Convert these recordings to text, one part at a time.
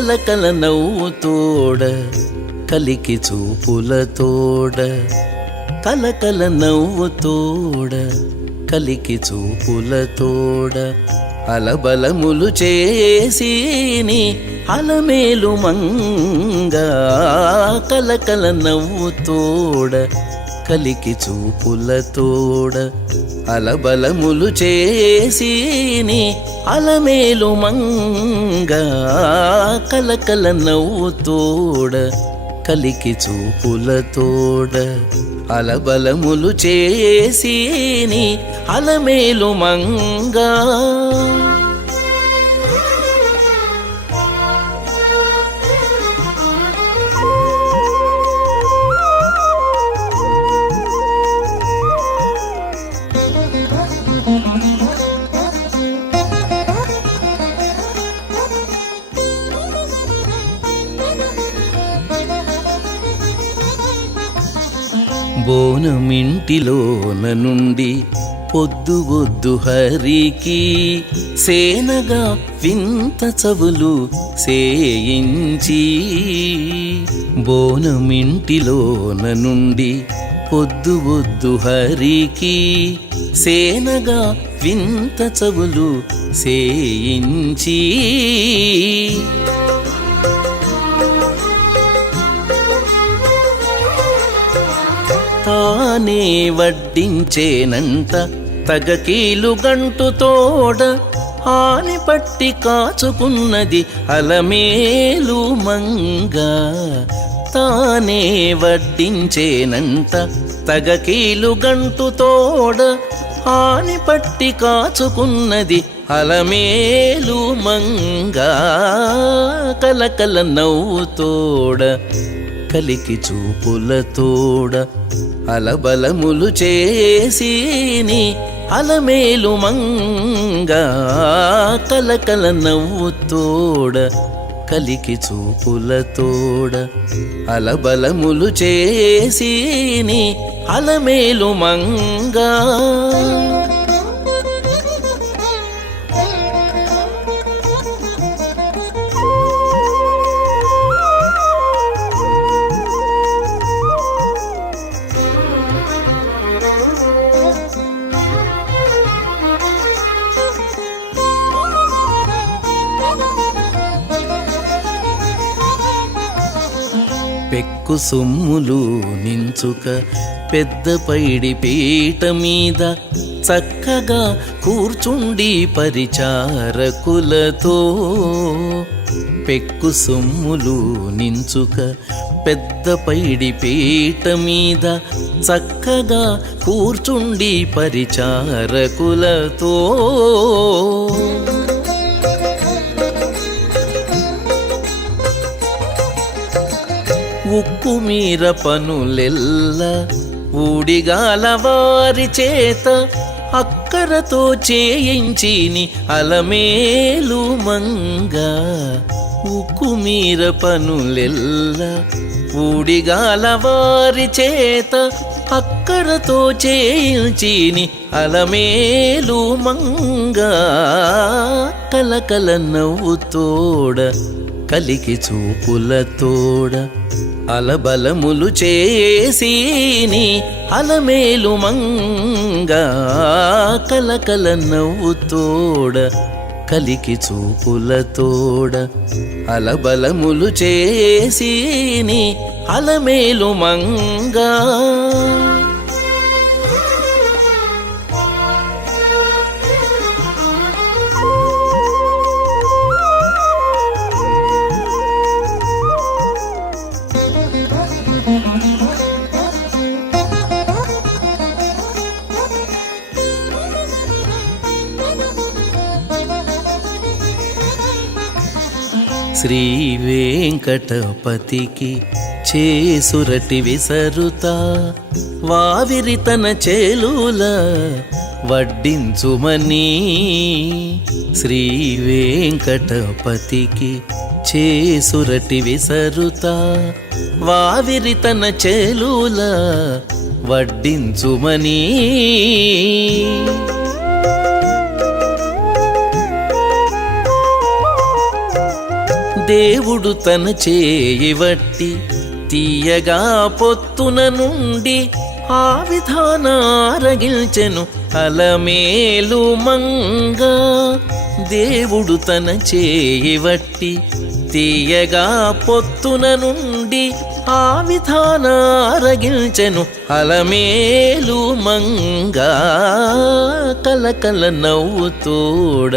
కలకల నవ్వుతోడ కలికి చూపులతోడ కలకల నవ్వుతోడ కలికి చూపులతోడ అలబలములు చేసిని అలమేలు మంగా కలకల నవ్వుతోడ కలికి చూపులతోడ అలబలములు చేసిని అలమేలు మంగా కలకల నవ్వుతోడ కలికి చూపులతోడ అలబలములు చేసిని అలమేలు మంగా బోనమింటిలోన నుండి పొద్దు వద్దు హరికి సేనగా వింత చవులు సేయించి బోనమింటిలోన నుండి పొద్దు వద్దు హరికి సేనగా వింత చవులు సేయించి తానే వడ్డించేనంట తగకీలు గంటు తోడ ఆని పట్టి కాచుకున్నది అలమేలు మంగా తానే వడ్డించేనంట తగకీలు గంటు తోడ ఆని పట్టి కాచుకున్నది అలమేలు మంగా కలకల నవ్వుతోడ కలికి చూపులతోడ అలబలములు చేసిని అలమేలు మంగా కలకల నవ్వుతోడ కలికి చూపులతోడ అలబలములు చేసిని అలమేలు మంగా పెక్కు సొమ్ములు నించుక పెద్ద పైడి పీట మీద చక్కగా కూర్చుండి పరిచారకులతో పెక్కు సొమ్ములు నించుక పెద్ద పైడి పీట మీద చక్కగా కూర్చుండి పరిచారకులతో ఉక్కు మీర పనులెల్ల ఊడిగాల వారి చేత అక్కరతో చేయించిని అలమేలు మంగా ఉక్కు మీర పనులెల్ల ఊడిగాల వారి చేత అక్కరతో చేయించిని అలమేలు మంగా కలకల నవ్వుతోడ కలికి చూపులతోడ అలబలములు చేసిని అలమేలు మంగా కలకల నవ్వుతోడ కలికి చూపులతోడ అలబలములు చేసిని అలమేలు మంగా శ్రీ వెంకటపతికి చేసురటి విసరుతా వావిరి తన చేలుల వడ్డించుమని శ్రీ వెంకటపతికి చేసురటి విసరుతా వావిరి తన చేలుల వడ్డించుమని దేవుడు తన చేయివట్టి తీయగా పొత్తున నుండి ఆ విధాన ఆరగిల్చెను అలమేలు మంగ. దేవుడు తన చేయివట్టి తీయగా పొత్తున నుండి ఆ విధాన ఆరగిల్చెను అలమేలు మంగ. కలకల నవ్వుతోడ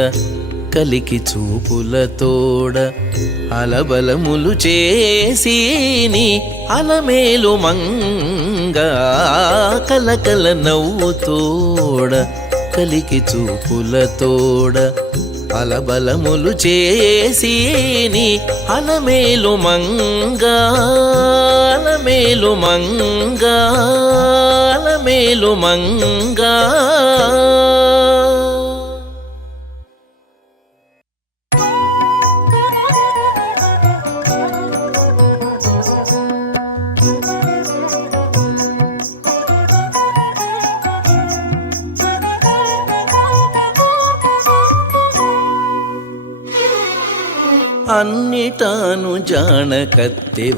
కలికి చూపులతోడ అలబలములు చేసిని అలమేలు మంగ. కలకల నవ్వుతోడ కలికి చూపులతోడ అలబలములు చేసిని అలమేలు మంగ. అలమేలు మంగ, అలమేలు మంగ. అన్నిటాను జానకత్తెవైతివే,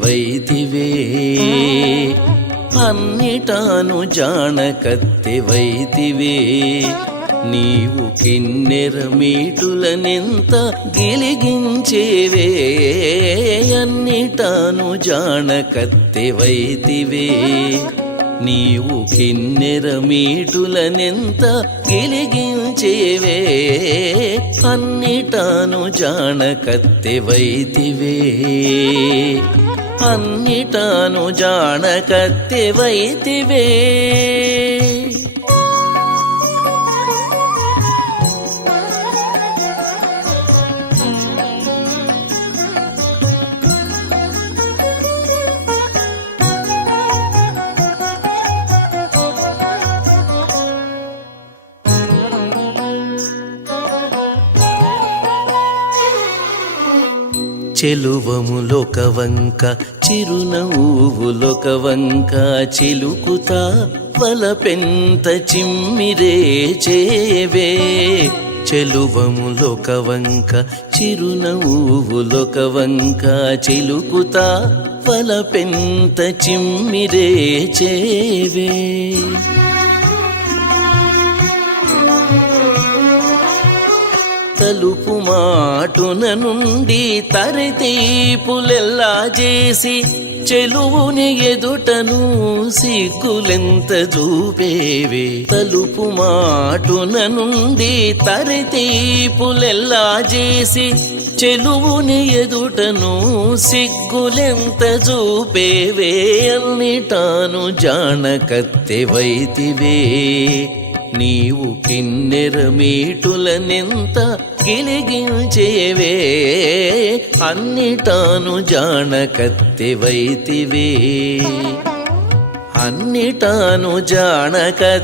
అన్నిటాను జానకత్తెవైతివే. నీవు కిన్నెర మీటులనెంత గిలిగించేవే, అన్నిటాను జానకత్తెవైతివే. నీవు కిన్నెర మీటులనెంత గిలిగించేవే, అన్నిటాను జానకత్తెవైతివే. అన్నిటాను జానకత్తెవైతివే. చెలువములొక వంక చిరునవ్వులొక వంక చిలుకుతా వలపెంత చిమ్మిరేచేవే. చెలువములొక వంక చిరునవ్వులొక వంక చిలుకుతా వలపెంత చిమ్మిరేచేవే. తలుపు మాటున నుండి తరితీపులెల్లా చేసి చెలువుని ఎదుటను సిగ్గులెంత చూపేవే. తలుపు మాటున నుండి తరితీపులెల్లా చేసి చెలువుని ఎదుటను సిగ్గులెంత చూపేవే, అన్నిటాను జానకత్తెవైతివే. నీవు కిన్నెర మీటులనెంత గిలిగించేవే, అన్నిటాను జానకత్తెవైతివే. అన్నిటాను జానకత్తెవైతివే.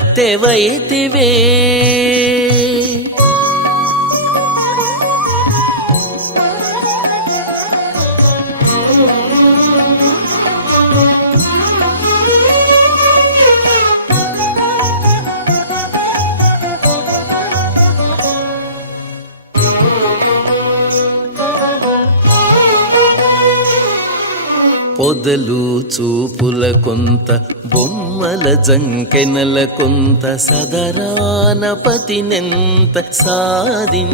పొదలు చూపుల కొంత బొమ్మల జంకెనల కొంత సదరాన పతినెంత సాధించేవే.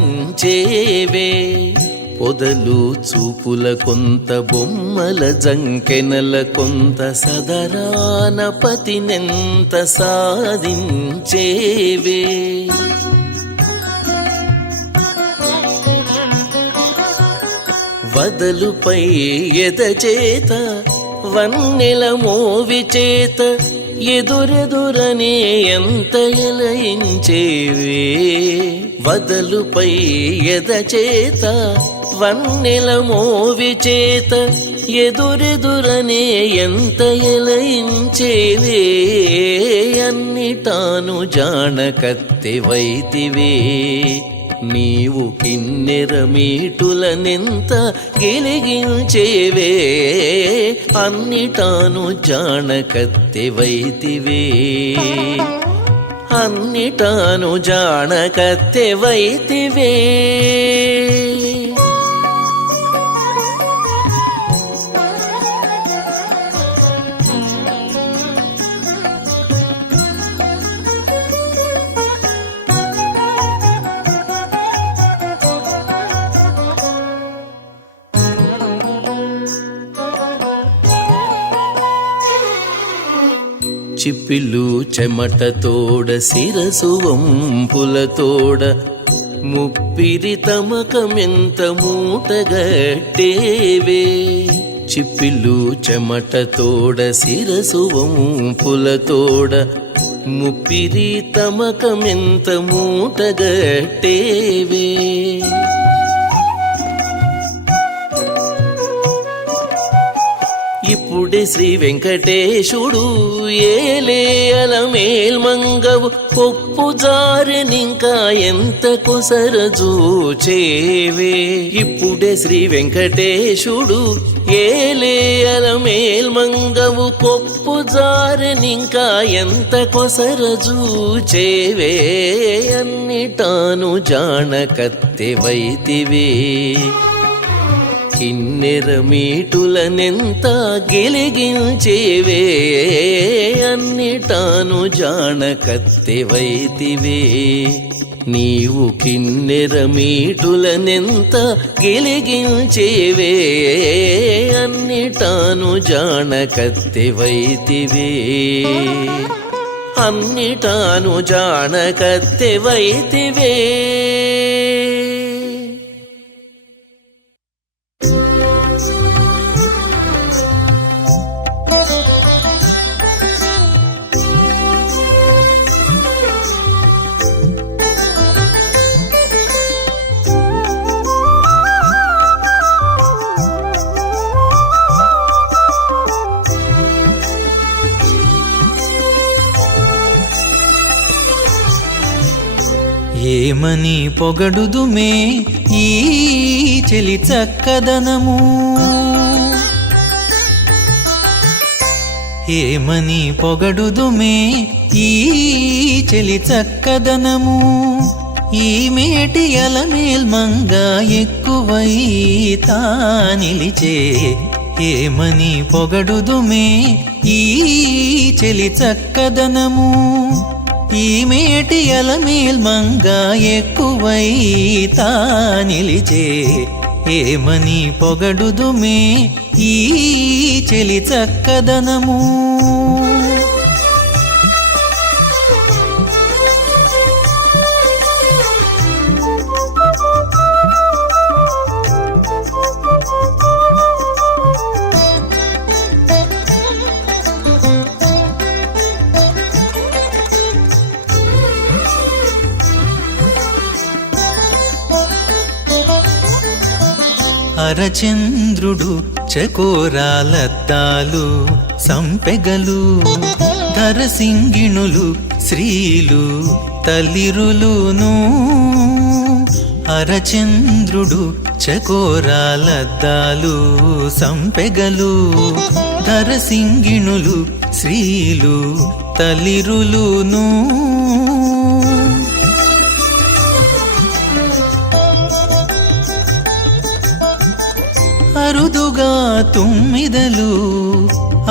పొదలు చూపుల కొంత బొమ్మల జంకెనల కొంత సదరాన పతినెంత సాధించేవే. వదలుపై ఎదచేత వన్నెల మోవి చేత ఎదురెదురనే ఎంత ఎలయించేవే. వదలుపై ఎదచేత వన్నెల మోవి చేత ఎదురెదురనే ఎంత ఎలయించేవే, అన్నిటాను జానకత్తెవైతివే. నీవు కిన్నెర మీటులనెంత గిలిగించేవే, అన్నిటాను జానకత్తెవైతివే. అన్నిటాను జానకత్తెవైతివే. చిప్పిల్లు చెమటతోడ శిరసు వంపులతోడ ముప్పిరి తమకమెంత మూటగట్టేవే చిప్పిల్లు చెమటతోడ శిరసు వంపులతోడ ముప్పిరి తమకమెంత మూటగట్టేవే ఇప్పుడే శ్రీ వెంకటేశుడు ఏలే అలమేల్మంగవు కొప్పు జారెనింకా ఎంత కొసరజూచేవే ఇప్పుడే శ్రీ వెంకటేశుడు ఏలే అలమేల్మంగవు కొప్పు జారెనింకా ఎంత కొసరజూచేవే అన్నిటాను జానకత్తెవైతివే కిన్నెర మీటులనెంత గిలిగించేవే అన్నిటాను జానకత్తెవైతివే నీవు కిన్నెర మీటులనెంత గిలిగించేవే అన్నిటాను జానకత్తెవైతివే అన్నిటాను జానకత్తెవైతివే ఏమని పొగడుదుమే ఈ చెలి చక్కదనము ఏమని పొగడుదుమే ఈ చెలి చక్కదనము ఈ మేటి అలమేల్మంగ ఎక్కువై తానిలిచే ఏమని పొగడుదుమే ఈ చెలి చక్కదనము ఈ మేటి అలమేల్మంగ ఎక్కువై తానిలిచే ఏమని పొగడుదుమే ఈ చెలి చక్కదనము అరచంద్రుడు చకోరాలద్దాలు సంపెగలు ధరసింగిణులు శ్రీలు తల్లిరులును అరచంద్రుడు చకోరాలద్దాలు సంపెగలు ధరసింగిణులు శ్రీలు తల్లిరులును అరుదుగా తుమ్మిదలు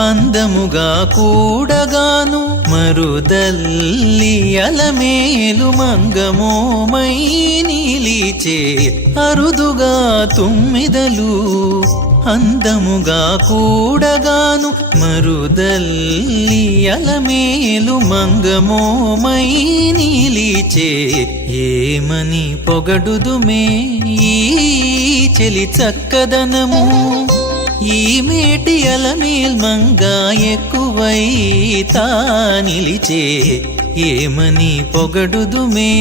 అందముగా కూడగాను మరుదల్లి అలమేలు మంగమోమై నీలిచే అరుదుగా తుమ్మిదలు అందముగా కూడగాను మరుదల్లి అలమేలు మంగమోమై నీలిచే ఏమని పొగడుదుమే ఈ చెలి చక్కదనము ఈ మేటి అలమేల్మంగ ఎక్కువై తానిలిచే ఏమని పొగడుదుమే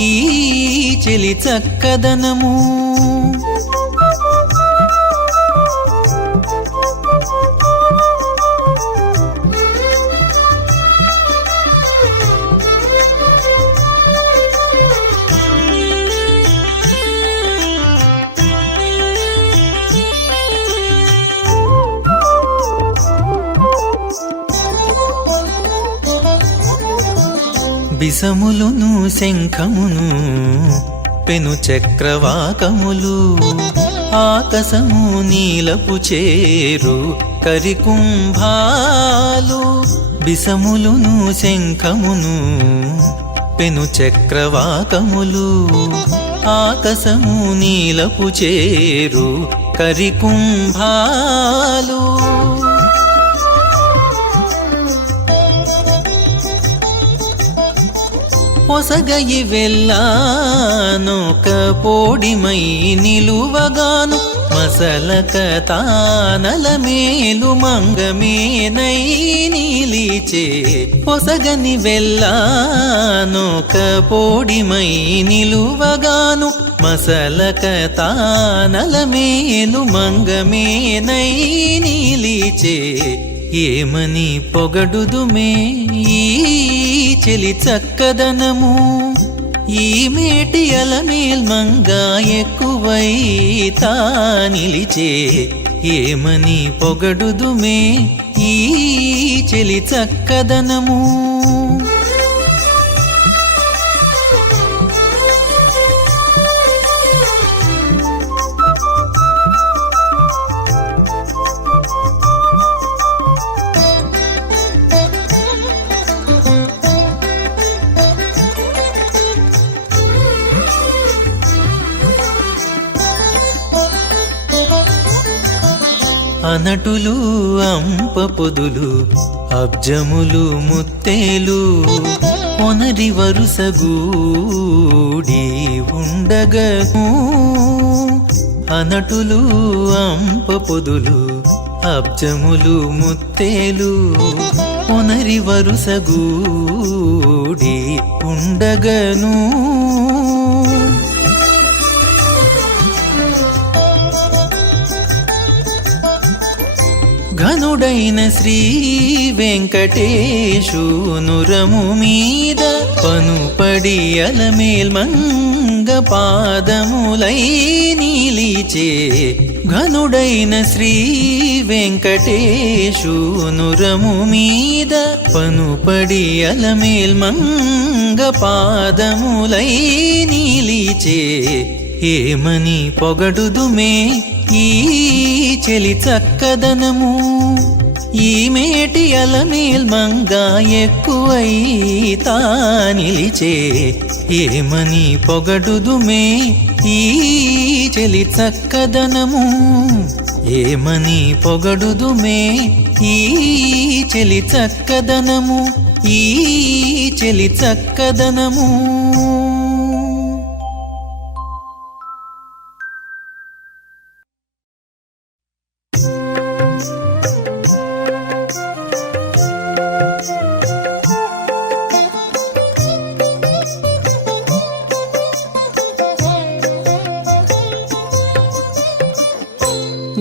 ఈ చెలి చక్కదనము బిసములును శంఖమును పెను చక్రవాకములు ఆకాశము నీలపు చేరు కరికుంభాలు బిసములును శంఖమును పెను చక్రవాకములు ఆకాశము నీలపు చేరు కరికుంభాలు పొసగయి వెళ్ళానొక పోడిమై నిలువగాను మసలక తానల మేలు మంగమేనై నిలిచే పొసగని వెళ్ళానొక పోడిమై నిలువగాను మసలక తానల మేలు మంగమేనై నిలిచే ఏమని పొగడుదుమే ఈ చెలి చక్కదనము ఈ మేటి అలమేల్ మంగా ఎక్కువై తా నిలిచే ఏమని పొగడుదుమే ఈ చెలి చక్కదనము అనటులు అంప పొదులు అబ్జములు ముత్తేలు ఒనరి వరుసగూడి ఉండగను అనటులు అంప పొదులు అబ్జములు ముత్తేలు ఒనరి వరుసగూడి ఉండగను ఘనుడైన శ్రీ వెంకటేశు నురము మీద పనుపడి అలమేల్ మంగ పాదములై నిలిచే ఘనుడైన శ్రీ వెంకటేశు నురము మీద పనుపడి అలమేల్ మంగ పాదములై నిలిచే ఏమని పొగడుదుమే ఈ చెలి చక్కదనము ఈ మేటి అలమేల్ మంగా ఎక్కువై తా నిలిచే ఏమని పొగడుదుమే ఈ చెలి చక్కదనము ఏమని పొగడుదుమే ఈ చెలి చక్కదనము ఈ చెలి చక్కదనము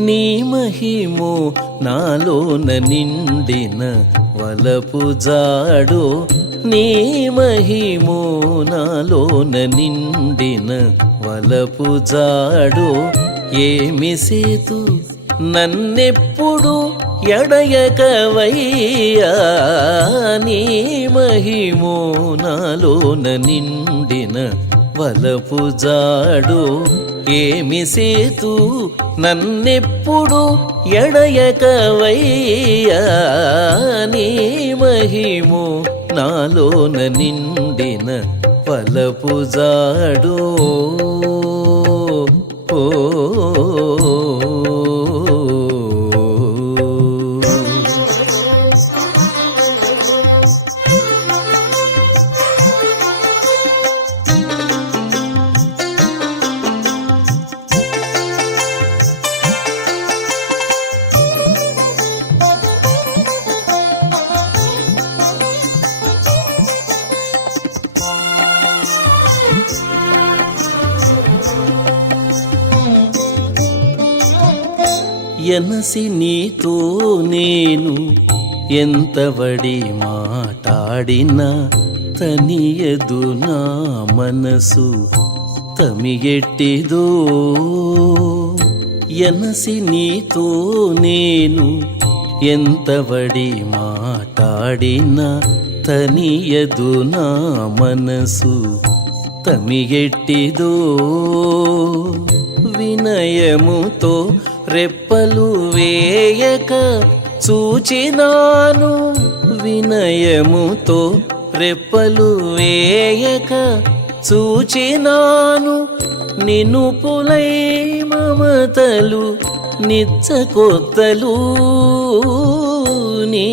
నీ మహిమో నాలోన నిండిన వలపు జాడో నీ మహిమో నాలోన నిండిన వలపు జాడో ఏమి సేతు నన్నెప్పుడు ఎడయకవయ్యా నీ మహిమో నాలోన నిండిన వలపు జాడో ఏమి సేతు నన్నెప్పుడు ఎడయకవయ్యా నీ మహిమో నాలోన నిండిన వలపు జాడో ఓ ఎనసి నీతో నేను ఎంతవడి మాటాడినా తనియదు నా మనసు తమియెట్టిదో ఎనసి నీతో నేను ఎంతవడి మాటాడినా తనియదు నా మనసు తమియెట్టిదో వినయముతో రెప్పలు వేయక చూచినాను వినయముతో రెప్పలు వేయక చూచినాను నిన్ను పులై మమతలు నిచ్చ కొత్తలు నీ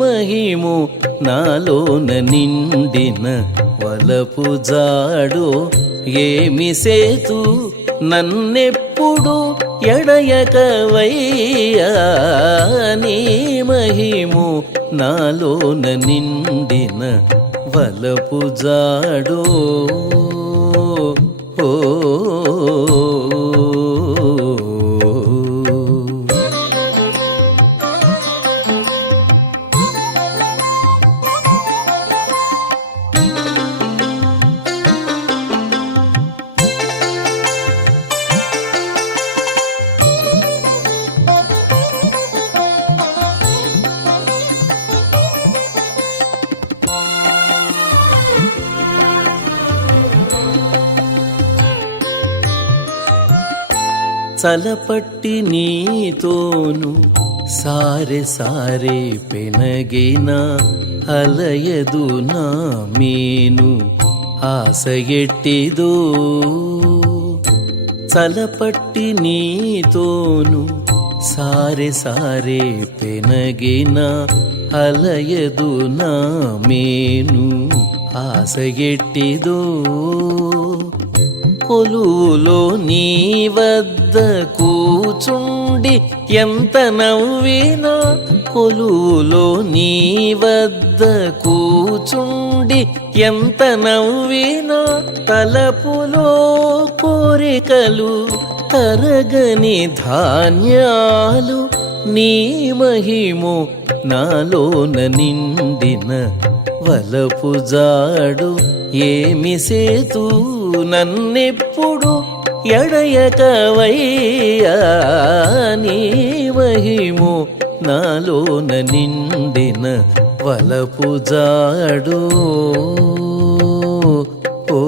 మహిము నాలోన నిండిన వలపు జాడో ఏమి సేతు నన్నెప్పుడు ఎడయకవయ్యా నీ మహిము నాలోన నిండిన వలపు జాడో ఓ చలపట్టి నీతోను సారె సారె పెనగిన అలయదు నా మేను ఆశ ఎట్టిదో చలపట్టి నీతోను సారె సారె పెనగిన అలయదు నా మేను ఆశ ఎట్టిదో కొలువులో నీ వద్ద కూచుండి ఎంత నవ్వినా కొలువులో నీ వద్ద కూచుండి ఎంత నవ్వినా తలపులో కోరికలు తరగని ధాన్యాలు నీ మహిమో నాలోన నిండిన వలపు జాడు ఏమి సేతు నన్నెప్పుడు ఎడయకవయ్యా నీ మహిమో నాలోన నిండిన వలపు జాడు ఓ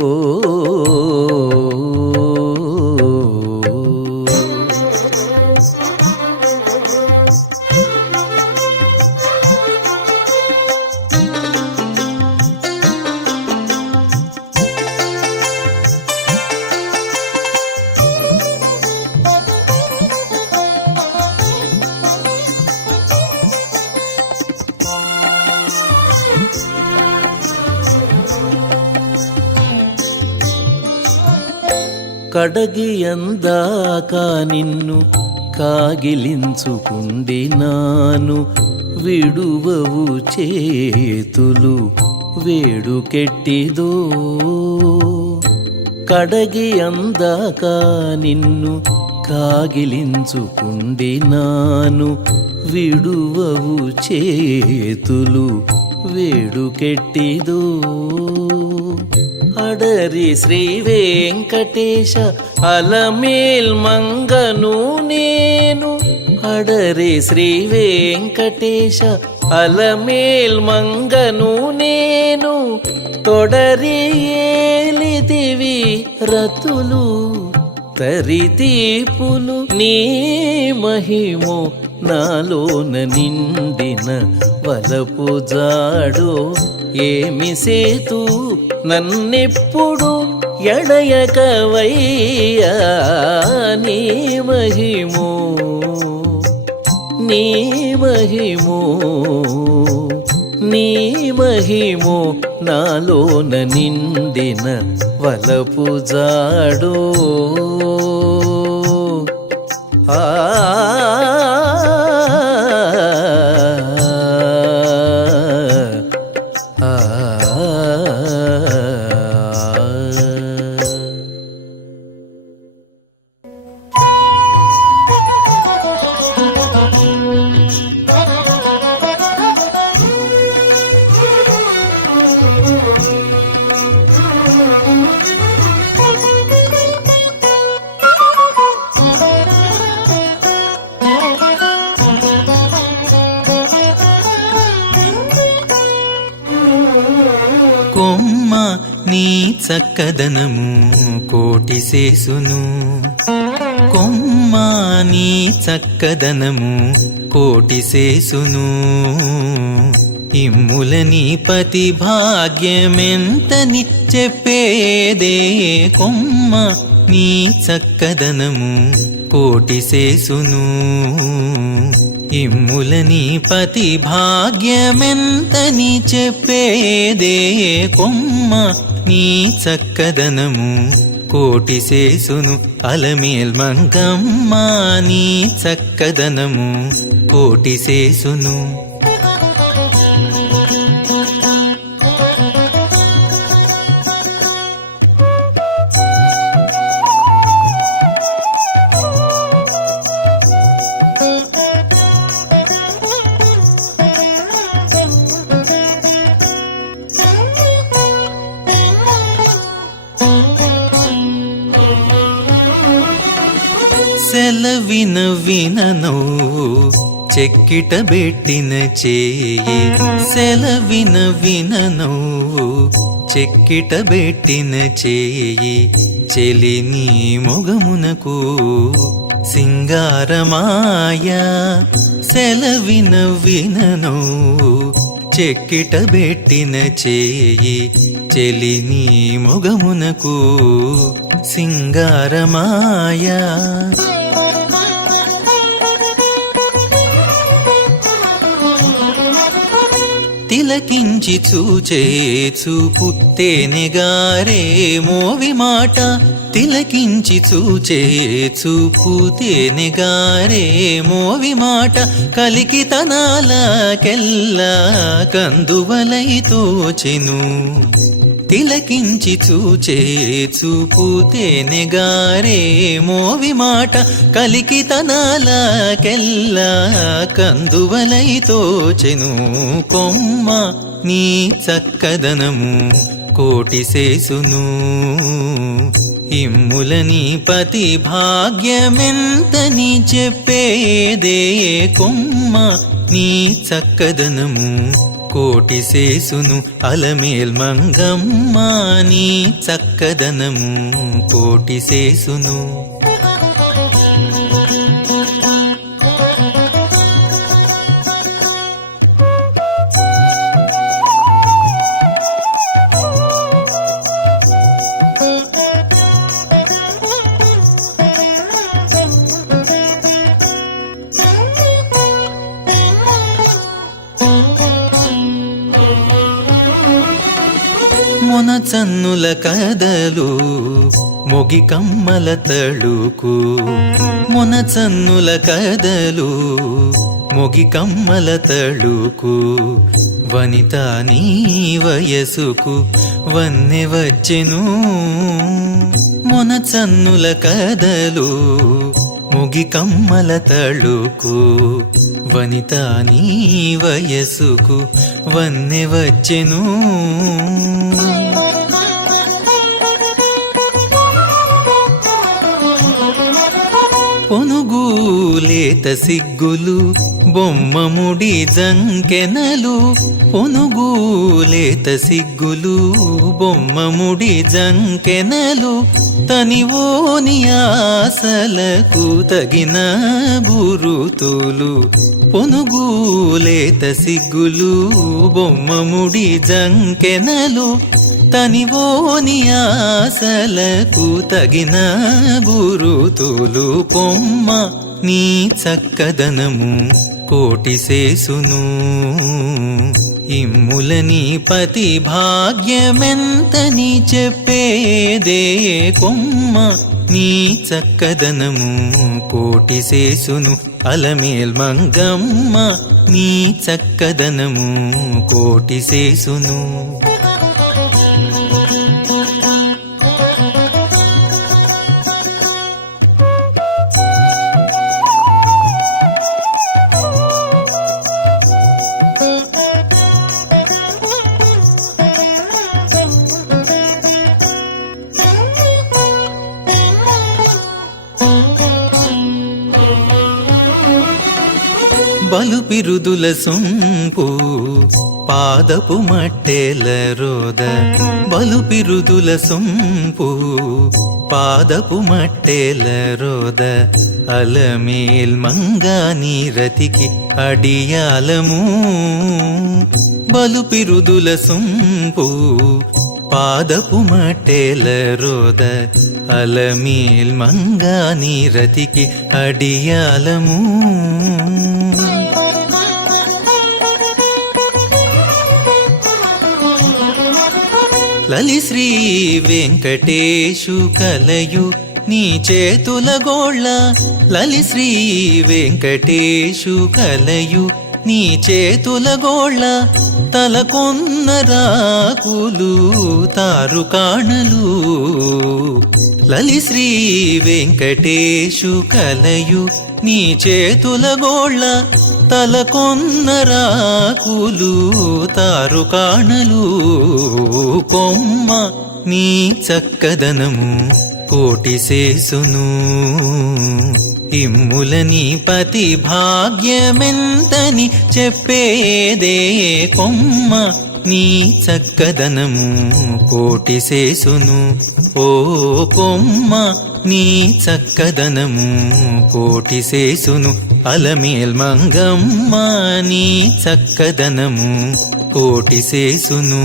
కడగి అందాక నిన్ను కాగిలించుకుండినాను విడువవు చేతులు వేడుకెట్టిదో కడగి అందాక నిన్ను కాగిలించుకుండినాను విడువవు చేతులు వేడుకెట్టిదో అడరి శ్రీ వెంకటేశ అలమేల్ మంగను నేను అడరి శ్రీ వెంకటేశ అలమేల్ మంగను నేను తొడరి ఏలిదివి రతులు తరితీపులు నీ మహిమో నాలోన నిండిన వలపు జాడో ఏమి సేతు నన్నెప్పుడు ఎడయకవయ్యా నీ మహిమో నీ మహిమో నీ మహిమో నాలోన నిండిన వలపు జాడో ఆ కొమ్మ నీ చక్కదనము కోటి శేసును కొమ్మ నీ చక్కదనము కోటి శేసును ఇమ్ములని పతి భాగ్యమెంతని చెప్పేదే కొమ్మ నీ చక్కదనము కోటి శేసును ఇమ్ములని పతి భాగ్యమెంతని చెప్పేదే కొమ్మ నీ చక్కదనము కోటి శేసును అలమేల్ మంగమ్మ నీ చక్కదనము కోటి శేసును. సెలవిన వినను చెక్కిట బెట్టిన చేయి సెలవిన వినను చెక్కిట బెట్టిన చేయి చెలిని మొగమునకు సింగారమాయా సెలవిన వినను చెక్కిట బెట్టిన చేయి చెలిని మొగమునకు సింగారమాయా. తిలకించి చూచే చూపు తేనెగారే మోవి మాట తిలకించి చూచే చూపు తేనెగారే మోవి మాట కలికితనాలకెల్లా కందువలై తోచెను తిలకించి చూచే చూపు తేనెగారే మోవి మాట కలికితనాలకెల్లా కందువలై తోచెను కొమ్మ నీ చక్కదనము కోటి శేసును. ఇమ్ములని పతి భాగ్యమెంతని చెప్పేదే కొమ్మ నీ చక్కదనము కోటి శేసును అలమేల్ మంగమ్మ నీ చక్కదనము కోటి శేసును. మొన చన్నుల కదలు మొగి కమ్మల తళుకు మొన చన్నుల కదలు మొగి కమ్మల తళుకు వనిత నీ వయసుకు వన్నె వచ్చెను మొన చన్నుల కదలు మొగి కమ్మల తళుకు వనిత నీ వయసుకు వన్నె వచ్చెను. పొనుగూలేత సిగ్గులు బొమ్మముడి జంకెనలు పొనుగూలేత సిగ్గులు బొమ్మముడి జంకెనలు తనివోని ఆశలకు తగిన బురుతులు పొనుగూలేత సిగ్గులు బొమ్మముడి జంకెనలు తనివోని ఆశలకు తగిన బురుతులు కొమ్మ నీ చక్కదనము కోటి శేసును. ఇమ్ములని పతి భాగ్యమెంతని చెప్పేదే కొమ్మ నీ చక్కదనము కోటి శేసును అలమేల్ మంగమ్మ నీ చక్కదనము కోటి శేసును. బలు పిరుదుల సొంపు పాదపు మట్టెల రోద బలు పిరుదుల సొంపు పాదపు మట్టెల రోద అలమేల్ మంగాని రతికి అడియాలము బలు పిరుదుల సొంపు పాదపు మట్టెల రోద అలమేల్ మంగాని రతికి అడియాలము. లలి శ్రీ వెంకటేశు కలయు నీ చేతుల గోళ్ళ లలి శ్రీ వెంకటేశు కలయు నీ చేతుల గోళ్ళ తలకొన్న రాకులు తారు కాణలు లలి శ్రీ వెంకటేశు కలయు నీ చేతుల గోళ్ళ తలకొన్న రాకులు తారు కాణలు కొమ్మ నీ చక్కదనము కోటి శేసును ఇమ్ముల నీ పతి భాగ్యమెంతని చెప్పేదే కొమ్మ నీ చక్కదనము కోటి శేసును ఓ కొమ్మ నీ చక్కదనము కోటి శేసును అలమేల్ మంగమ్మ నీ చక్కదనము కోటి శేసును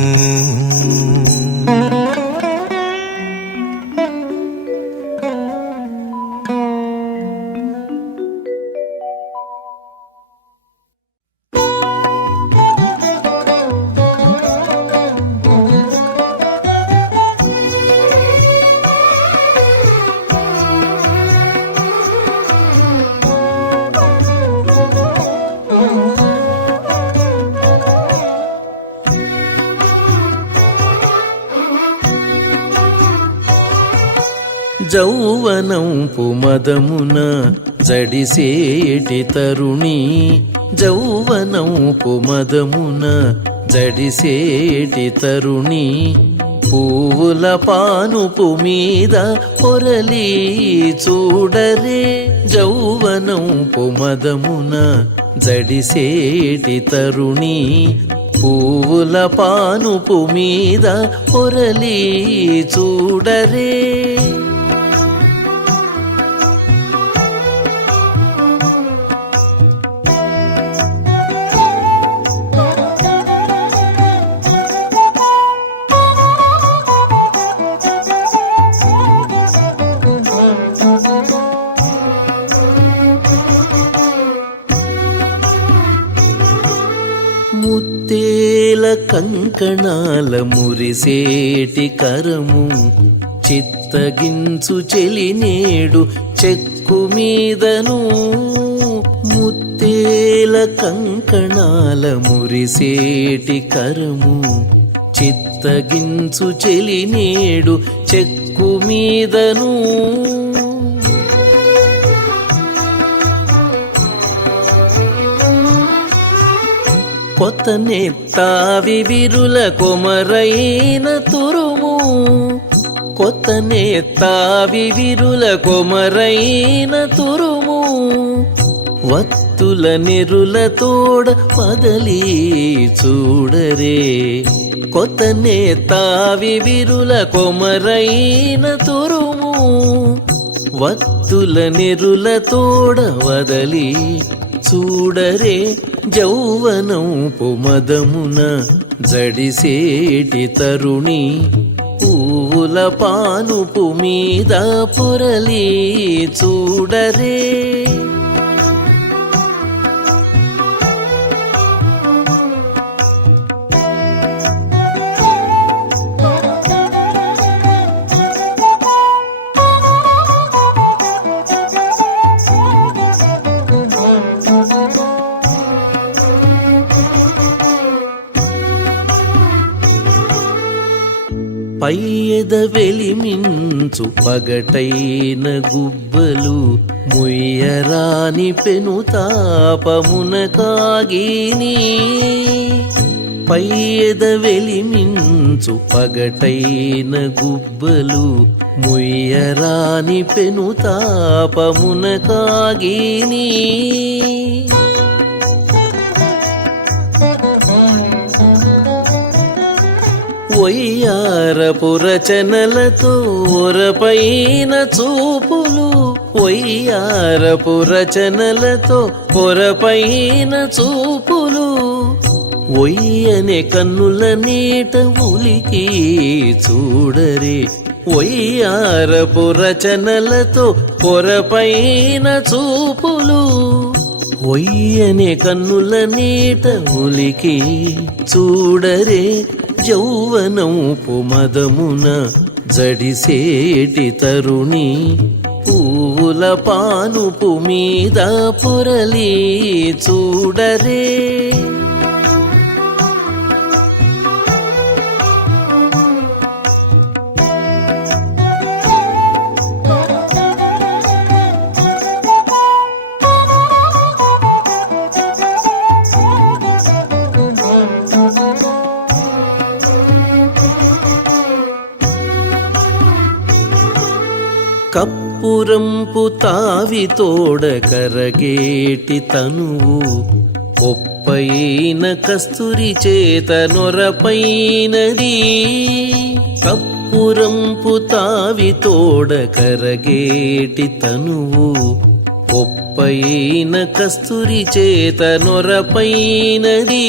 జౌవనంపు మదమున జడిసేటి తరుణి జౌవనంపు మదమున జడిసేటి తరుణి పువ్వుల పానుపు మీద పొరలి చూడరే జౌవనంపు మదమున జడిసేటి తరుణి పువ్వుల పానుపు మీద పొరలి చూడరే ముత్తేల కంకణాల మురిసేటి కరము చిత్తగించు చెలినేడు చెక్కు మీదను ముత్తేల కంకణాల మురిసేటి కరము చిత్తగించు చెలినేడు చెక్కు మీదను కొత్త నేత్తావి విరుల కొమరైన తురుము కొత్త నేత్తావి విరుల కొమరైన తురుము వత్తుల నెరుల తోడ పదలి చూడరే కొత్త నేత్తావి విరుల కొమరైన తురుము వత్తుల నెరుల తోడ వదలి చూడరే జౌవనంపు మదమున జడిసేటి తరుణి పువ్వుల పానుపు మీద పొరలి చూడరే పయ్యద వెలిమించు పగటైన గుబ్బలు ముయ్యరాని పెనుతాపమున కాగిని పయ్యద వెలిమించు పగటైన గుబ్బలు ముయ్యరాని పెనుతాపమున కాగిని వయ్యారపు రచనలతో ఒరపైన చూపులు వయ్యారపు రచనలతో ఒరపైన చూపులు ఒయ్యనే కన్నుల నీట ఉలికి చూడరే వయ్యారపు రచనలతో ఒరపైన చూపులు ఒయ్యనే కన్నుల నీట ఉలికి చూడరే యౌవనంపు మదమున జడిసేటి తరుణి పువ్వుల పానుపు మీద పొరలి చూడరే. కప్పురంపు తావితోడ కరగేటి తనువు ఒప్పైన కస్తూరి చేత నొరపైనది. కప్పురంపు తావితోడ కరగేటి తనువు ఒప్పైన కస్తూరి చేత నొరపైనది.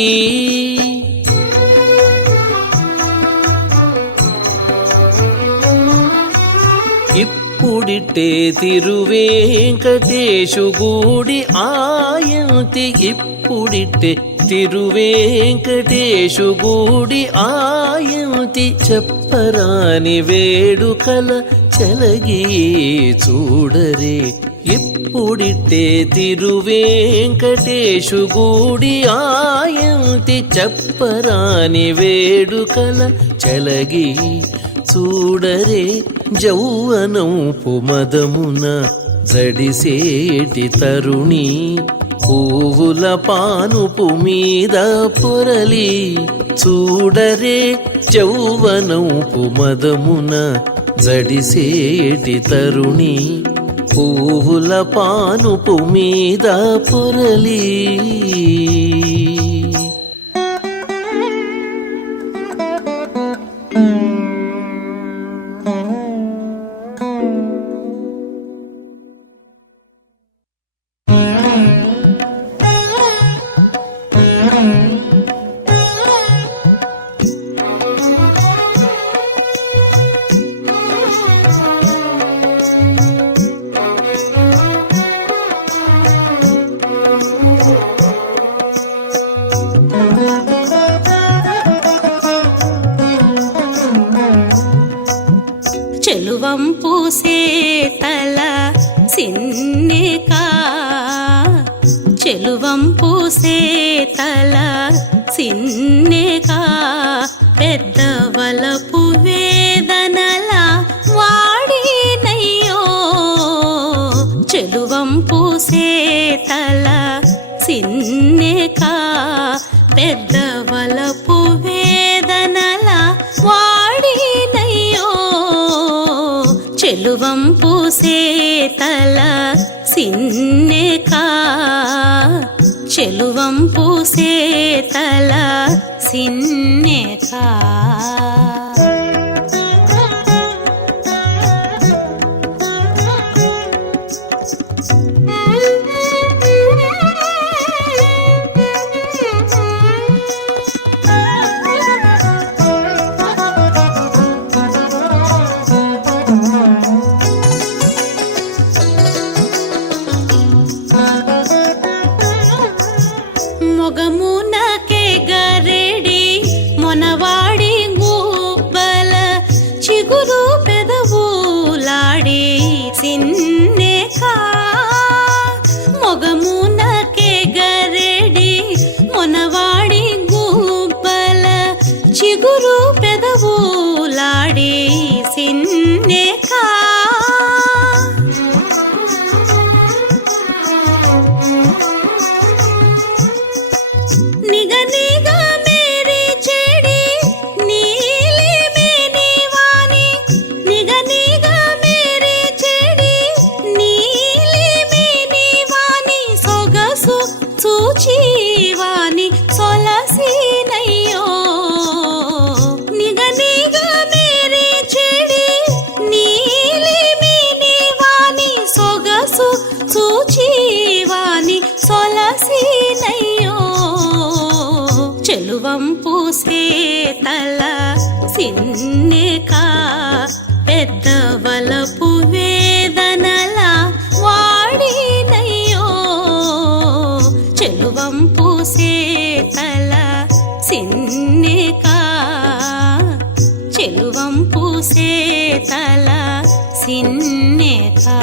ఇప్పుడిట్టే తిరువేంకటేశు గూడి ఆయంతి. ఇప్పుడిట్టే తిరువేంకటేశు గూడి ఆయంతి. చెప్పరాని వేడుకల చెలగి చూడరే. ఇప్పుడిట్టే తిరువేంకటేశు గూడి ఆయంతి. చెప్పరాని వేడుకల చెలగి చూడరే. యౌవనంపు మదమున జడిసేటి తరుణి పువ్వుల పానుపు మీద పొరలి చూడరే. యౌవనంపు మదమున జడిసేటి తరుణి పువ్వుల పానుపు మీద పొరలి. చెలువంపు సేతల సిన్నెక చెలువంపు సేతల సిన్నెక పెద్దవలపు వేదనల వాడినయ్యో. చెలువంపు సేతల సిన్నెక పెద్దవలపు వేదనల వాడినయ్యో. చెలువంపు సేతల సిన్నెక చెలువంపు సేతల సిన్నెక. మొగమునకే గరెడి మొనవాడి గుబ్బల చిగురు పెదవులాడి సిన్నెక. మొగమునకే గరెడి మొనవాడి గుబ్బల చిగురు పెదవులాడి సిన్నెక. చూచివాని సొలసినయ్యో. నిగనిగ మేరే చెడి నీలిమిని వాని సొగసు చూచివాని సొలసినయ్యో. చెలువంపు సేతల సిన్నెక పెద్దవలపు వేదనల వాడినయ్యో. చెలువంపు సేతల సిన్నెక తల సిన్నెకా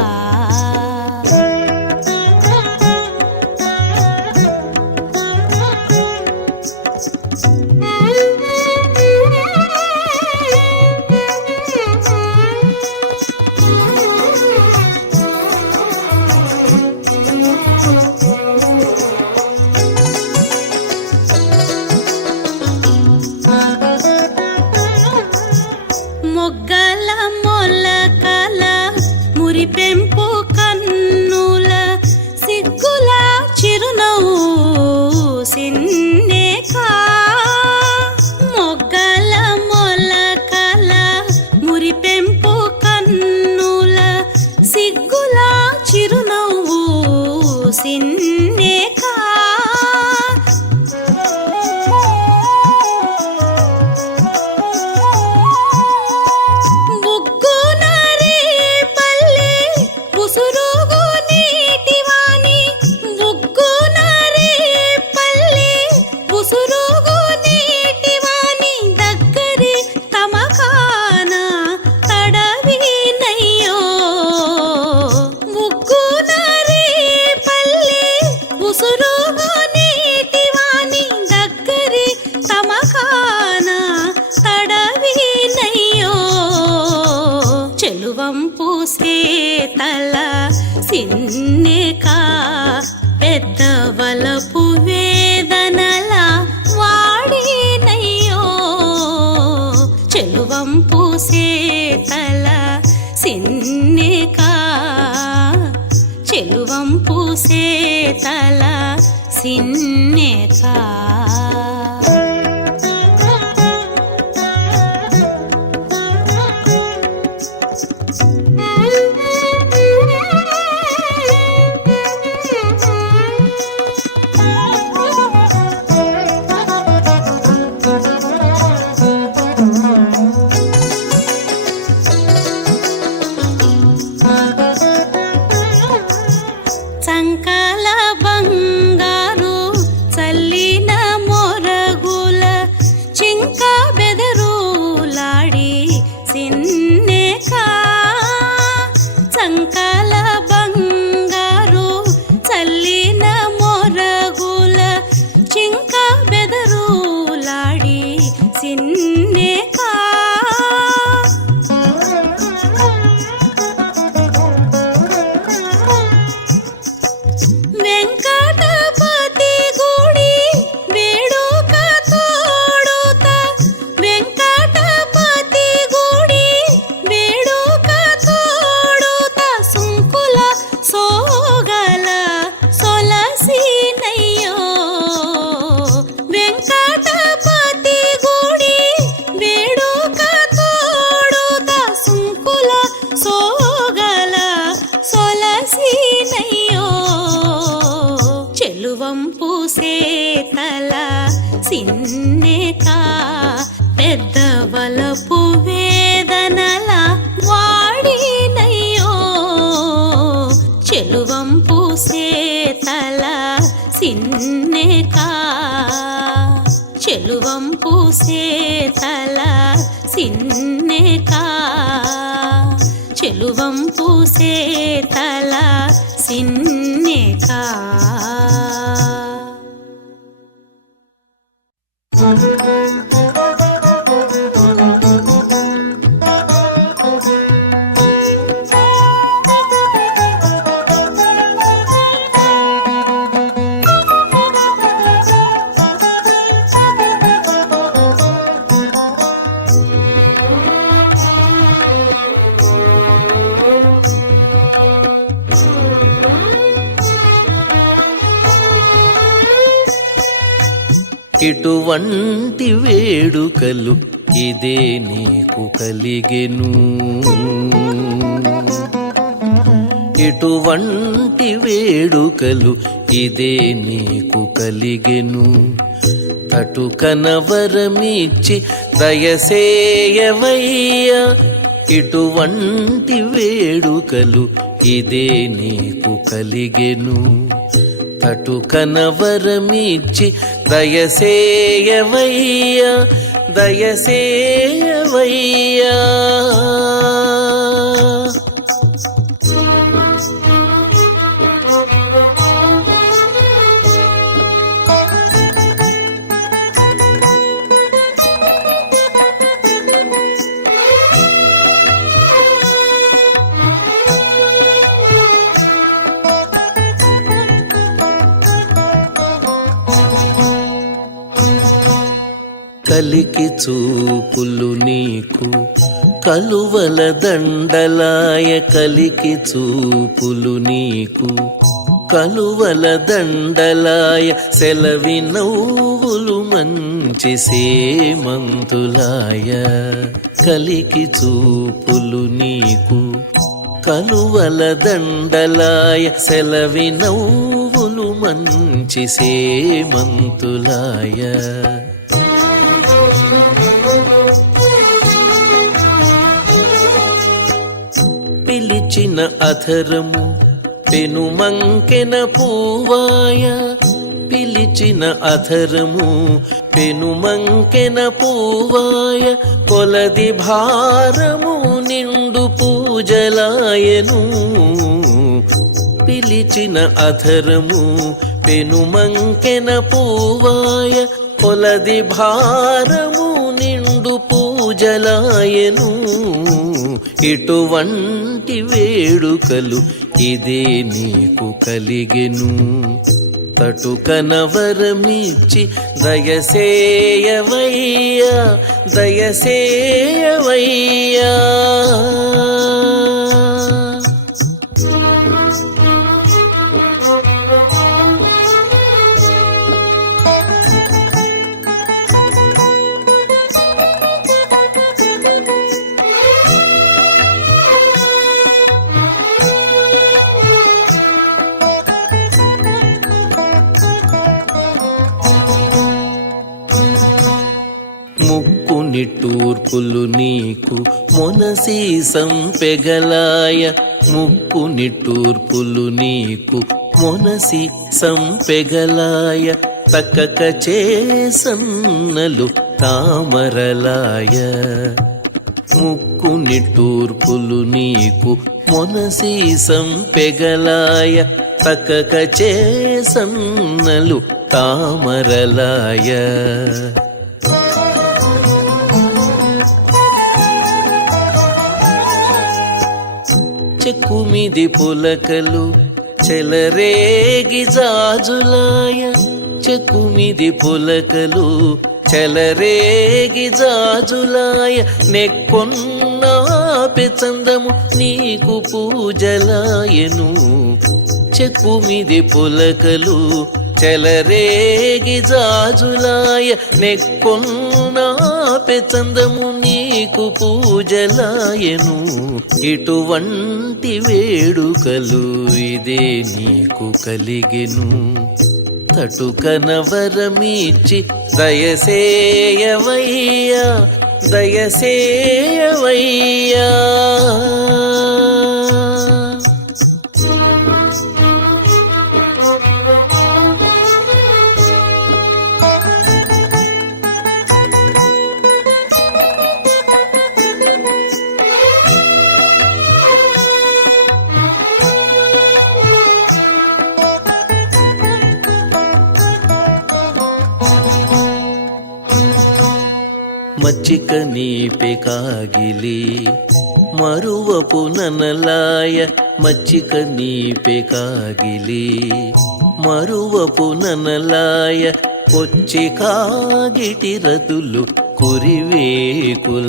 మొగ్గల మొలకల మురిపెంపు కన్నుల సిగ్గుల చిరునవ్వు సిన్నెకా మొగ్గల మొలకల మురిపెంపు కన్నుల సిగ్గుల చిరునవ్వు సిన్నెకా చెలువంపు సేతల సిన్నెకా పెద్దవలపు వేదనల వాడినయ్యో చెలువంపు సేతల సిన్నెకా చెలువంపు సేతల సిన్నెకా చంకల బంగారు చల్లిన మొరగుల చింక బెదరులాడి సిన్నెకా చంకల బంగారు చల్లిన మొరగుల చింక బెదరులాడి సిన్నెకా వెంకటపతి గుడి వేడుక తోడుత వెంకటపతి గుడి వేడుక తోడుత సుంకుల సోగల సొలసినయ్యో వెంకటపతి గుడి వేడుక తోడుత సుంకుల సోగల సొలసినయ్యో చెలువంపు సేతల సిన్నెకా పెద్దవలపు వేదనల వాడినయ్యో చెలువంపు సేతల సిన్నెకా చెలువంపు సేతల సిన్నెకా చెలువంపు సేతల సిన్నెకా ఇటువంటి వేడుకలు ఇదే నీకు కలిగెను ఇటువంటి వేడుకలు ఇదే నీకు కలిగెను తటు కనవరమిచ్చి దయసేయవయ్యా ఇటువంటి వేడుకలు ఇదే నీకు కలిగెను తటు కనవరమిచ్చి దయసేయవయ్యా దయసేయవయ్యా కలికి చూపులు నీకు కలువల దండలాయ, కలికి చూపులు నీకు కలువల దండలాయ, సెలవి నవ్వులు మంచి సేమంతులాయ. కలికి చూపులు నీకు కలువల దండలాయ, సెలవి నవ్వులు మంచి సేమంతులాయ. పిలిచిన అధరము పెనుమంకెన పూవాయ, పిలిచిన అధరము పెనుమంకెన పూవాయ, కొలది భారము నిండు పూజలాయను. పిలిచిన అధరము పెనుమంకెన పూవాయ, కొలది భారము నిండు పూజలాయను. ఇటువంటి వేడుకలు ఇదే నీకు కలిగెను. తటుకనవరమిచ్చి దయసేయవయ్యా, దయసేయవయ్యా. ముక్కు నిట్టూర్పులు నీకు మొనసి సంపెగలాయ, ముక్కు నిట్టూర్పులు నీకు మొనసి సంపెగలాయ, తక్కక చేసన్నలు తామరలాయ. ముక్కు నిట్టూర్పులు నీకు మొనసి సంపెగలాయ, తక్కక చేసన్నలు తామరలాయ. చెక్కుమిది పులకలు చెలరేగి జాజులాయ, చెక్కుమిది పులకలు చెలరేగి జాజులాయ, నెక్కొన్న పెచందము నీకు పూజలాయను. చెక్కుమిది పులకలు చెలరేగి జాజులాయ, నెక్కొన్న పెచందము నీకు పూజలాయను. ఇటువంటి వేడుకలు ఇదే నీకు కలిగెను. తటుకనవరమిచ్చి దయసేయవయ్యా, దయసేయవయ్యా. మచ్చిక నీపే కాగిలి మరువపు ననలాయ, మచ్చిక నీపే కాగిలి మరువపు ననలాయ, కొచ్చి కాగిటి రతులు కురివేకులాయ.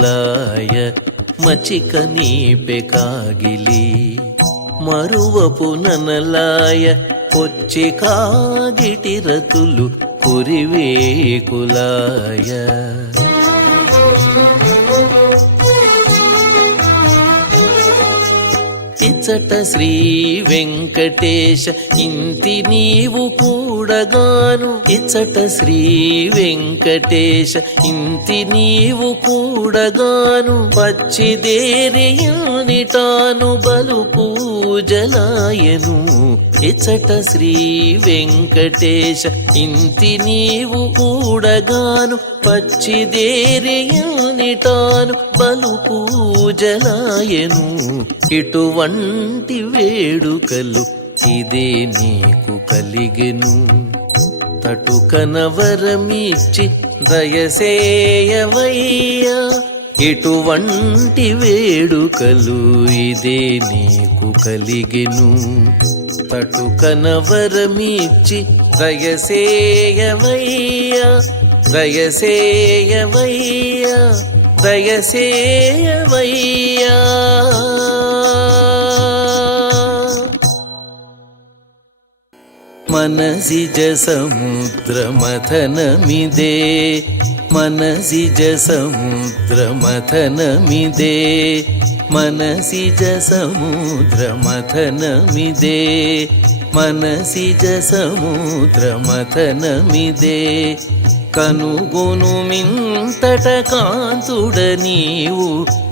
మచ్చిక నీపే కాగిలి మరువపు ననలాయ, కొచ్చి కాగిటి రతులు కురివేకులాయ. ఇచ్చట శ్రీ వెంకటేశ ఇంతి నీవు కూడగాను, ఇచ్చట శ్రీ వెంకటేశ ఇంతి నీవు కూడగాను, పచ్చిదేరియునిటాను బలు పూజలాయను. ఇచ్చట శ్రీ వెంకటేశ ఇంతి నీవు కూడగాను, పచ్చిదేరియునిటాను బలు పూజలాయను. ఇటువంటి వేడుకలు ఇదే నీకు కలిగెను. తటుకనవరమిచ్చి దయసేయవయ్యా, ఇటువంటి వేడుకలు ఇదే నీకు కలిగెను తటుకనవరమిచ్చి దయసేయవయ్యా దయసేయవయ్యా దయసేయవయ్యా మనసిజ సముద్ర మథనమిదే మనసిజ సముద్ర మథనమిదే మనసిజ సముద్ర మథనమిదే మనసిజ సముద్ర మథనమిదే కనుగొను మింతట కాంతుడ నీవు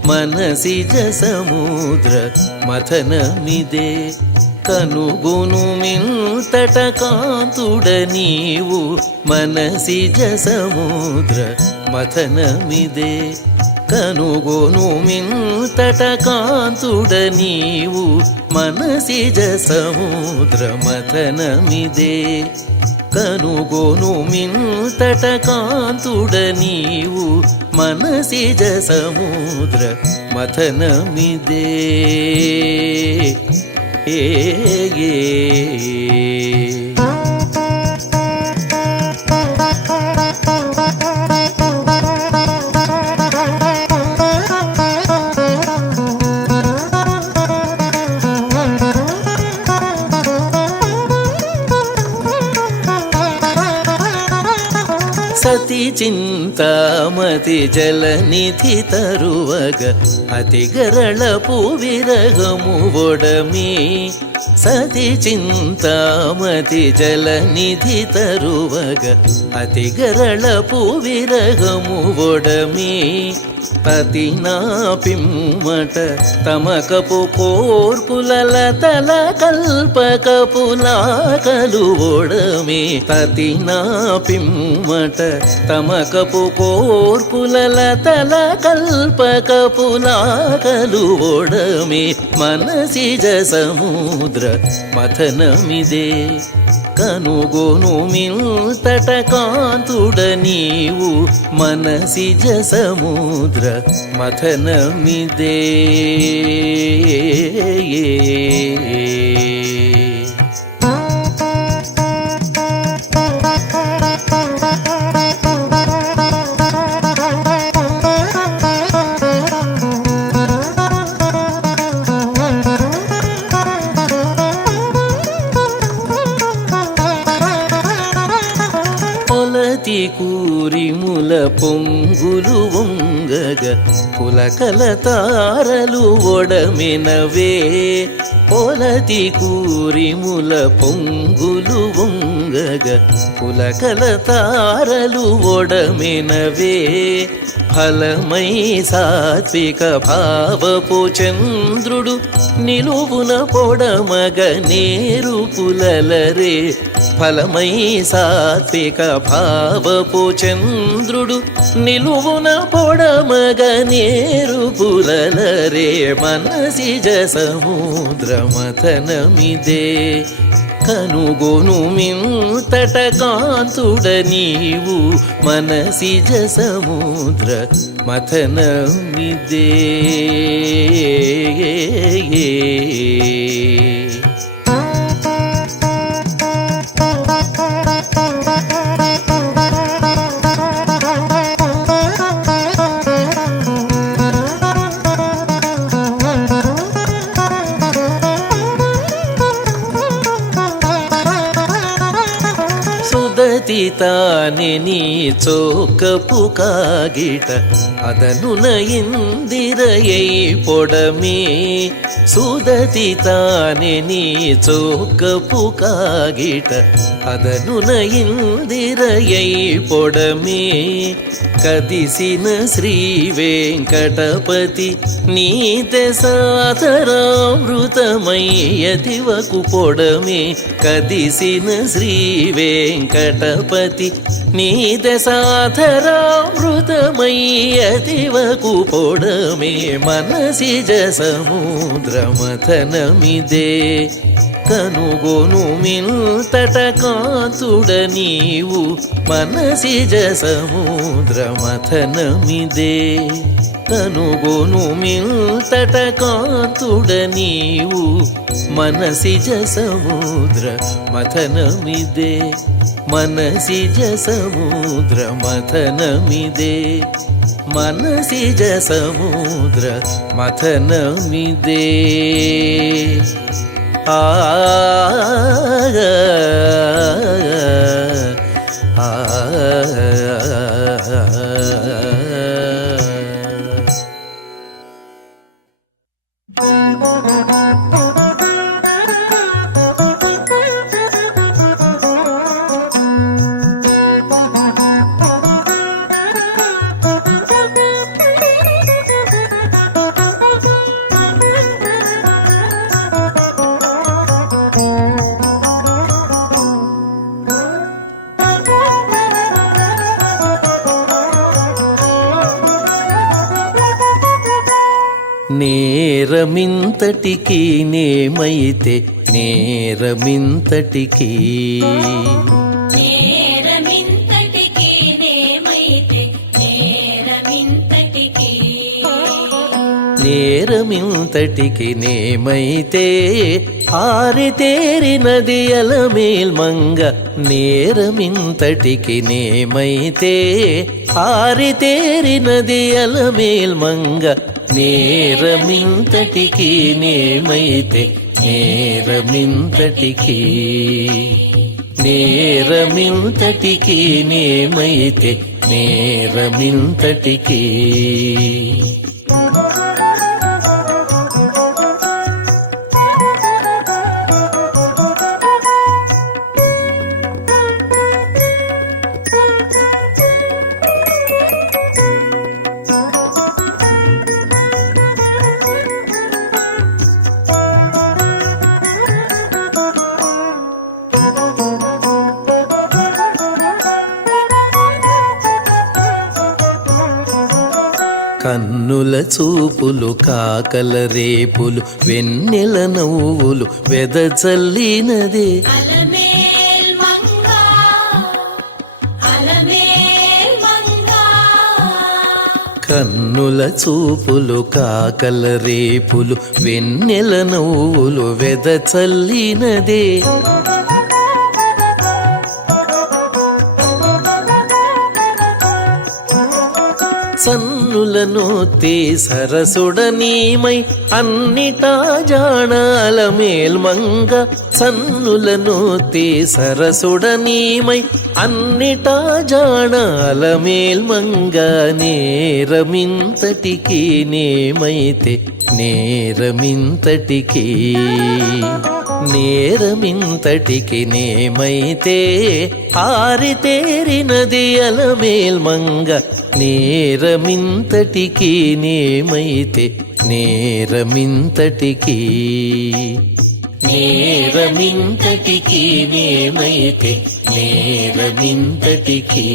మనసిజ సముద్ర మథనమిదే కనుగొను మింతట కాంతుడ నీవు మనసిజ సముద్ర మథనమిదే కనుగొను మింతట కాంతుడ నీవు మనసిజ సముద్ర మథనమిదే కనుగొను మింతట కాంతుడ నీవు మనసిజ సముద్ర మథనమిదే ఏ సతి చింతామతి జలనిధి తరువగ అతి గరళపు విరగము ఒడమి సతి చింతామతి జలనిధి తరువగ అతి గరళపు విరగము ఒడమి అతి నా పిమ్మట తమకపు కోర్పులల తల కల్పకపు లాకలు ఒడమి తతి నా పిమ్మట తమకపు కోర్పులల తల కల్పకపు లాకలు ఒడమి మనసిజ సముద్ర మథనమిదే కనుగొను మింతట కాంతుడ నీవు మనసిజ సముద్ర మథనమిదే కూరిముల పొంగులు వంగగ పులకల తారలు ఒడమెనవే పొలతి కూరిముల పొంగులు వంగగ పులకల తారలు ఒడమెనవే ఫలమై సాత్విక భావపు చంద్రుడు నిలువున పొడమగ నేరు పులలరే ఫలమై సాత్విక భావపు చంద్రుడు నిలువున పొడమగ నేరు పులలరే మనసిజ సముద్ర మథనమిదే కనుగొను మింతట కాంతుడ నీవు మనసిజ సముద్ర మథనమిదే తానే నీ చోకపు కాగిట అదనున ఇందిరయై పొడమే సుదతి తానే నీ చోకపు కాగిట అదనున ఇందిరయై పొడమే కదిసిన శ్రీ వెంకటపతి నీత సాధరామృతమయ్య దివకు పొడమే కదిసిన శ్రీ వెంకటపతి యువతి నీద సాధరామృతమయ్యదివకు పొడమే మనసిజ సముద్రమథనమిదే కనుగొను మిల్తట కాంతుడ నీవు మనసిజ సముద్రమథనమిదే కనుగొను మిల్తట కాంతుడ నీవు మనసిజ సముద్ర మథనమిదే మనసిజ సముద్ర మథనమిదే మనసిజ సముద్ర మథనమిదే ఆ నేరమింతటికి నేమైతే నేరమింతటికి నేరమింతటికి నేమైతే నేరమింతటికి నేరమింతటికి నేమైతే ఆరితేరినది అలమేల్మంగ నేరమింతటికి నేమైతే ఆరితేరినది అలమేల్మంగ నేరమింతటికి నేమైతే నేరమింతటికి నేరమింతటికి నేమైతే నేరమింతటికి కన్నుల చూపులు కాకల రేపులు వెన్నెల నవ్వులు వెదజల్లినదే అలమేల్ మంగా అలమేల్ మంగా కన్నుల చూపులు కాకల రేపులు వెన్నెల నవ్వులు వెదజల్లినదే సన్నులనొత్తే సరసుడనీమై అన్నిటా జాణాలమేల్మంగ సన్నులనొత్తే సరసుడనీమై అన్నిటా జాణాలమేల్మంగ నేరమింతటికి నేమైతే నేరమింతటికి నేరమింతటికి నేమైతే ఆరితేరినది అలమేల్మంగ నేరమింతటికి నేమైతే నేరమింతటికి నేరమింతటికి నేమైతే నేరమింతటికి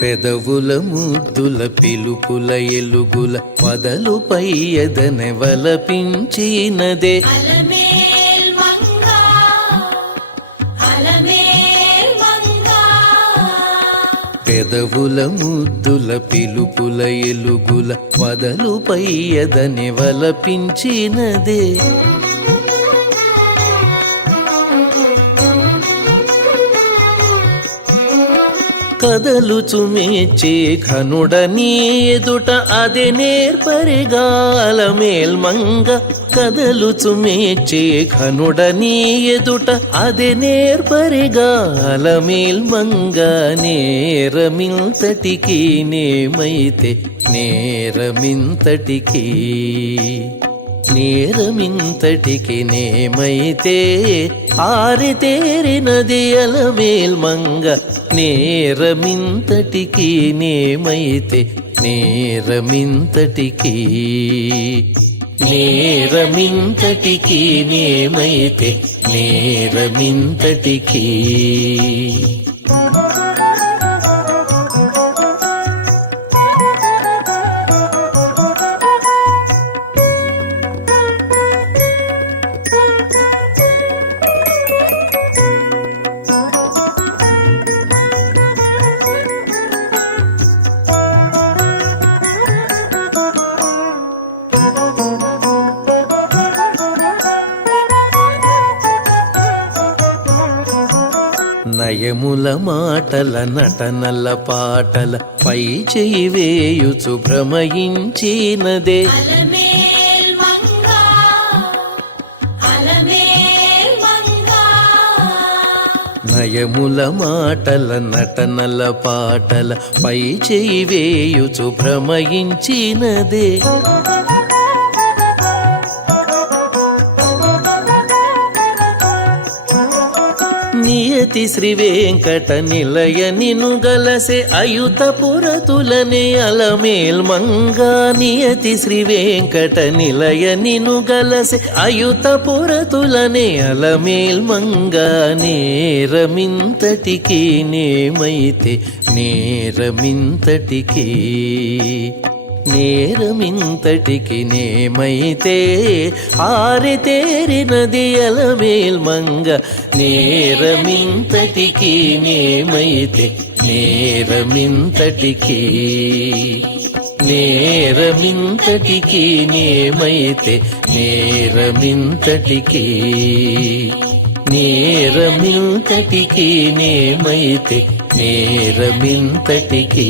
పెదవుల ముద్దుల పిలుపుల ఎలుగుల పదలుపై ఎదనెవలపించినదే అలమేల్ మంగా అలమేల్ మంగా పెదవుల ముద్దుల పిలుపుల ఎలుగుల పదలుపై ఎదనెవలపించినదే కదలుచు మెచ్చే ఘనుడనీ ఎదుట అదే నేర్పరిగాల మేల్మంగ కదలుచు మెచ్చే ఘనుడనీ ఎదుట అదే నేర్పరిగాల మేల్మంగ నేరమింతటికి నేమైతే నేరమింతటికి నేరమింతటికి నేమైతే ఆరితేరినది అలమేల్మంగ నేరమింతటికి నేమైతే నేరమింతటికి నేరమింతటికి నేమైతే నేరమింతటికి నయముల మాటల నటనల పాటల పై చేయి వేయుచు భ్రమయించినదే అలమేల్ మంగా అలమేల్ మంగా నయముల మాటల నటనల పాటల పై చేయి వేయుచు భ్రమయించినదే నియతి శ్రీ వెంకట నిలయ నిను గలసే అయుత పురతులనే అలమేల్ మంగా నియతి శ్రీ వెంకట నిలయ నిను గలసే అయుత పురతులనే అలమేల్ మంగా నేరమింతటికి నేమైతే నేరమింతటికి నేరమింతటికి నేమైతే ఆరితేరినది అలమేల్మంగ నేరమింతటికి నేమైతే నేరమింతటికి నేరమింతటికి నేమైతే నేరమింతటికి నేరమింతటికి నేమైతే నేరమింతటికి